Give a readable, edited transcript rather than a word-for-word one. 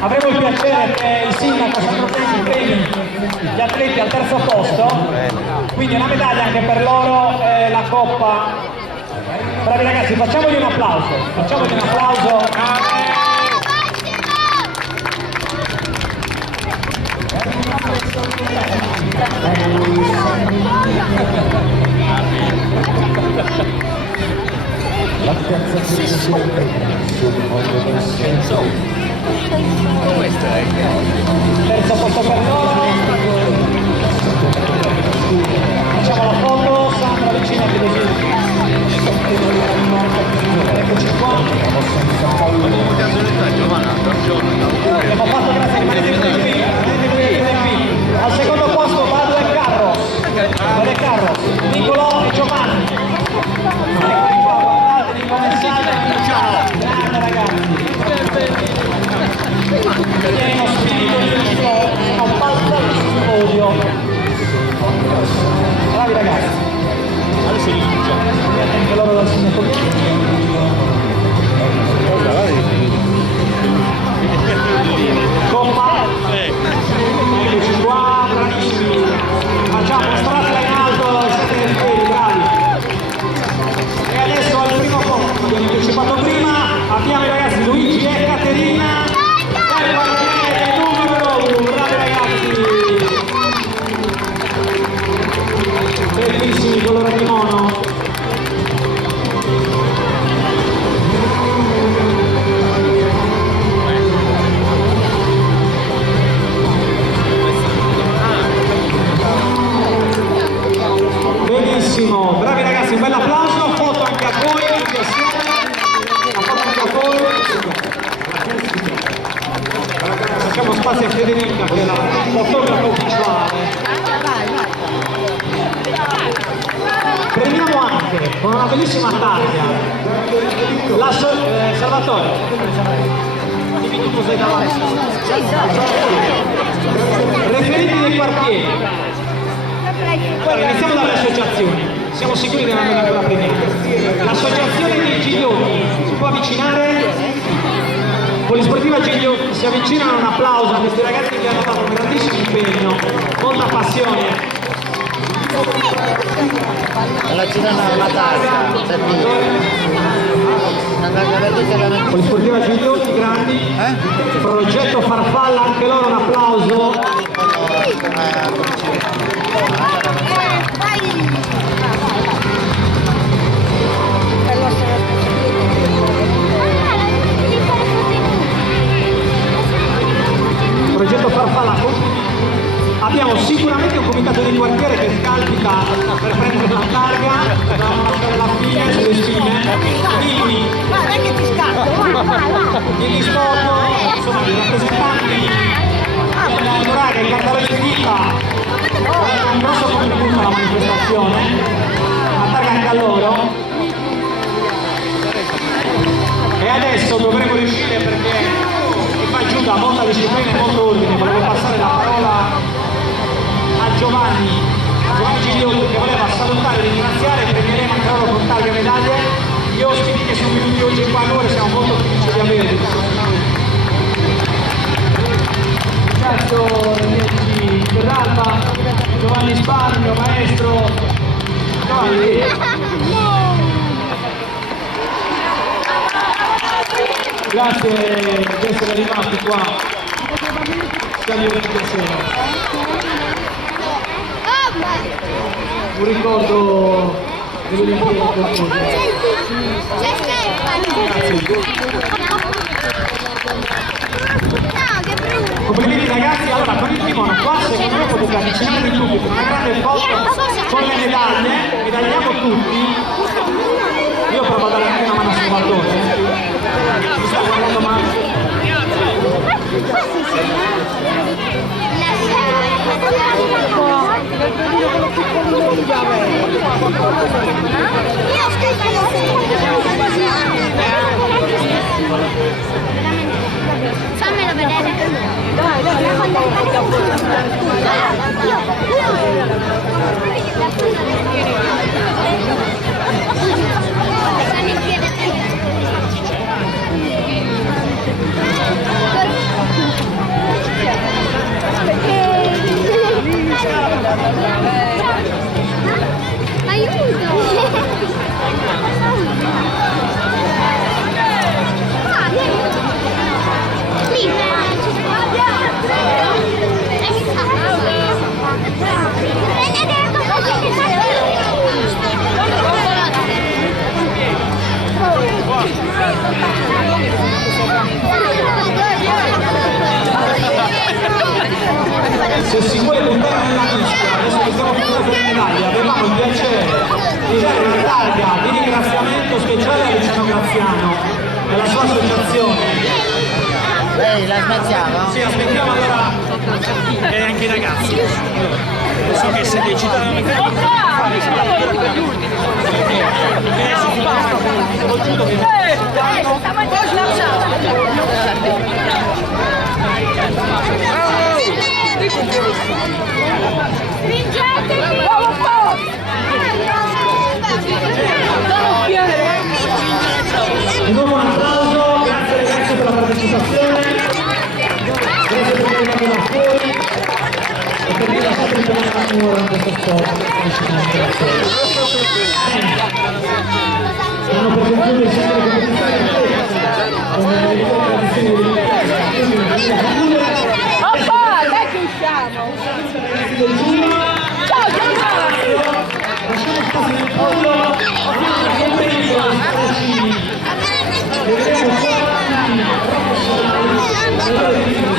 avremo il piacere che il sindaco si premi gli atleti al terzo posto, quindi una medaglia anche per loro e la coppa. Bravi ragazzi, facciamogli un applauso, facciamogli un applauso. La terza posizione sul mondo del senso. Terzo posto per loro. Facciamo la foto, Sandra avvicinati così. Eccoci qua. Abbiamo fatto grazie, rimanete qui. Al secondo posto Vado e Carros, Nicolò e Giovanni. Eccoli qua, guardatevi come sale. Grande ragazzi. Pieno spirito giusto, non passa sul podio. Bravi ragazzi. Adesso inizia. Anche loro dal sindaco. Coppa. Eccoci qua, bravissimi. Facciamo strazza in alto e siete nel piedi, bravi. E adesso al primo posto, abbiamo anticipato prima, abbiamo i ragazzi Luigi e Caterina. E guardate, numero 1, bravi ragazzi. Bellissimi colore di mono. Benissimo, bravi ragazzi, un bel applauso, foto anche a voi, la foto anche a voi. Facciamo spazio a Federica che è la fotografa ufficiale. Premiamo anche con una bellissima targa la Salvatore. Dimmi tu cos'hai davanti. Referiti dei quartieri. Allora, iniziamo dalle associazioni, siamo sicuri che non abbiamo ancora premiata. L'associazione dei Gigliotti si può avvicinare? Polisportiva Gigliotti si avvicinano, un applauso a questi ragazzi che hanno dato un grandissimo impegno, molta passione. La girano la targa, Polisportiva Gigliotti, grandi. Progetto Farfalla, anche loro un applauso. Progetto Farfalla. Abbiamo sicuramente un comitato di quartiere che scalpita per prendere la targa, dobbiamo lasciare la fine sulle spine, quindi il Spoto, insomma i rappresentanti del Muraria, il Cartale di Vita, un grosso contributo alla manifestazione, la targa anche a loro. E adesso dovremo riuscire, perché qua giù da molta disciplina e molto ordine, volevo passare la parola a Giovanni Gigliotti che voleva salutare e ringraziare, premieremo anche loro con targhe e medaglie. Gli ospiti che sono venuti oggi qua noi siamo molto felici di averli. Ringrazio gli amici Ferralba, Giovanni Spagno, maestro Giovanni. Grazie di essere arrivati qua. Siamo venuti insieme. Un ricordo dell'Olimpiade qualcosa. Complimenti ragazzi, allora con il timone qua secondo me potete avvicinare tutti per una grande foto con le medaglie, medagliamo tutti. Io provo a dare anche una mano a Salvatore. Mi sta guardando male. Fammelo vedere. Dai, che siamo finiti con le medaglie, avevamo il piacere di dare una targa di ringraziamento speciale a Luciano Graziano e alla sua associazione. Lei la smettiamo? Sì, aspettiamo allora. E anche i ragazzi. So che se decitano di Stringetevi! Di nuovo un applauso, grazie ragazzi per la partecipazione, grazie per aver fatto da fuori e per aver lasciato il telefono ora in questo sport. Stanno per concludere il centro di competizione come le tradizioni dell'Italia. Oppa, dai che usciamo! Ciao, ciao! Lasciamo spazio nel pollo, ovviamente con pericolo, vedremo fuori professionali,